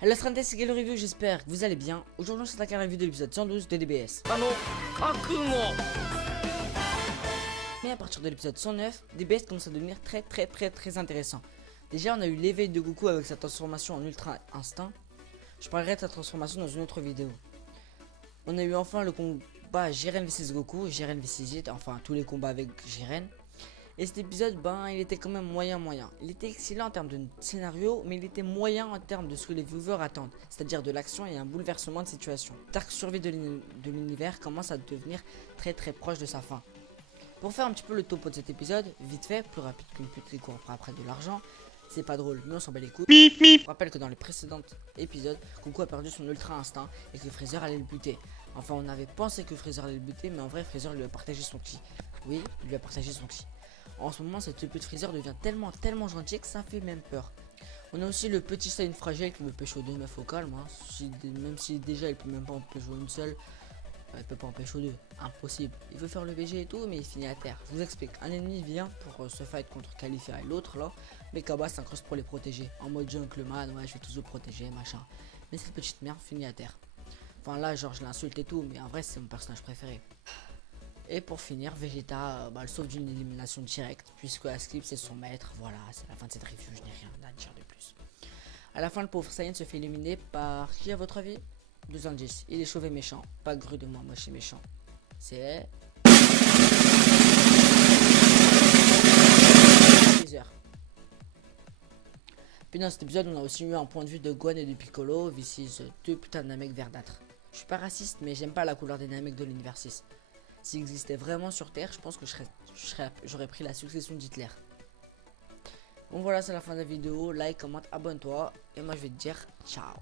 Hello Stranded, c'est Galo Review, j'espère que vous allez bien. Aujourd'hui on s'attaque à la review de l'épisode 112 de DBS. Mais à partir de l'épisode 109, DBS commence à devenir très intéressant. Déjà on a eu l'éveil de Goku avec sa transformation en Ultra Instinct. Je parlerai de sa transformation dans une autre vidéo. On a eu enfin le combat Jiren vs Goku, Jiren vs Zit, enfin tous les combats avec Jiren. Et cet épisode, il était quand même moyen. Il était excellent en termes de scénario, mais il était moyen en termes de ce que les viewers attendent, c'est-à-dire de l'action et un bouleversement de situation. Dark Survie de l'univers commence à devenir très proche de sa fin. Pour faire un petit peu le topo de cet épisode, vite fait, plus rapide qu'une pute qui court après de l'argent, c'est pas drôle, mais on s'en bat les couilles. Je rappelle que dans les précédents épisodes, Goku a perdu son ultra instinct et que Freezer allait le buter. Enfin, on avait pensé que Freezer allait le buter, mais en vrai, Freezer lui a partagé son ki. Oui, il lui a partagé son ki. En ce moment, cette petite Freezer devient tellement gentil que ça fait même peur. On a aussi le petit Saiyan fragile qui veut pécho deux meufs au calme. Même si déjà il peut même pas en pécho une seule, il peut pas en pécho deux. Impossible. Il veut faire le VG et tout, mais il finit à terre. Je vous explique. Un ennemi vient pour se fight contre Califia et l'autre là. Mais Kaba s'incruste pour les protéger. En mode gentleman, ouais, je vais tous vous protéger, machin. Mais cette petite merde finit à terre. Enfin là, genre je l'insulte et tout, mais en vrai c'est mon personnage préféré. Et pour finir, Vegeta le sauve d'une élimination directe, puisque Asclip c'est son maître. Voilà, c'est la fin de cette review, je n'ai rien à dire de plus. A la fin, le pauvre Saiyan se fait éliminer par qui à votre avis? 2 indices. Il est chauve et méchant, pas gru de moi, moche et méchant. C'est... Freezer. Puis dans cet épisode, on a aussi eu un point de vue de Gohan et de Piccolo, versus deux putains de namecs verdâtres. Je suis pas raciste, mais j'aime pas la couleur des namecs de l'univers 6. S'il existait vraiment sur Terre, je pense que j'aurais pris la succession d'Hitler. Bon voilà, c'est la fin de la vidéo. Like, commente, abonne-toi. Et moi je vais te dire ciao.